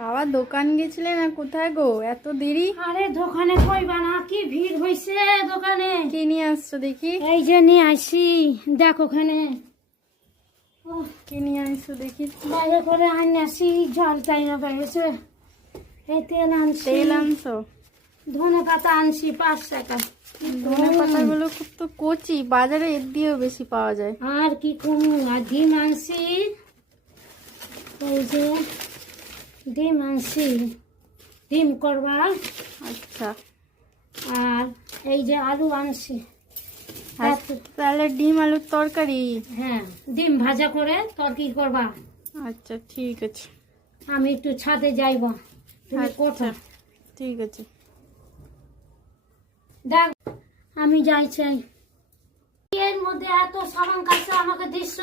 বাবা দোকান গেছিলে না? কোথায় গো, এত দেরি? আরে দোকানে কইবা না, কি ভিড় হইছে দোকানে। কি নিয়ে আসছো দেখি? এই যে নিয়ে আসি, দেখো ওখানে কি নিয়ে আসছো দেখি? বাইরে করে আনি আসি, জল চাই না পেয়েছে। এই তেল আনছি, তেল আনছো? ধনে পাতা আনছি 5 টাকা। ধনে পাতা গুলো খুব তো কচি, বাজারে এর দিয়েও বেশি পাওয়া যায়। আর কি কমু, আর ডিম আনছি, এই যে ডিম আনছি, ডিম করবা। আচ্ছা, আর এই যে আলু আনছি। তাহলে ডিম আলুর তরকারি? হ্যাঁ, ডিম ভাজা করে তরকারি করবা। আচ্ছা ঠিক আছে। আমি একটু ছাদে যাইব, তুমি আচ্ছা কোথায়? ঠিক আছে। দেখ আমি যাই চাই, এর মধ্যে এত সামান কাছে আমাকে দিচ্ছ।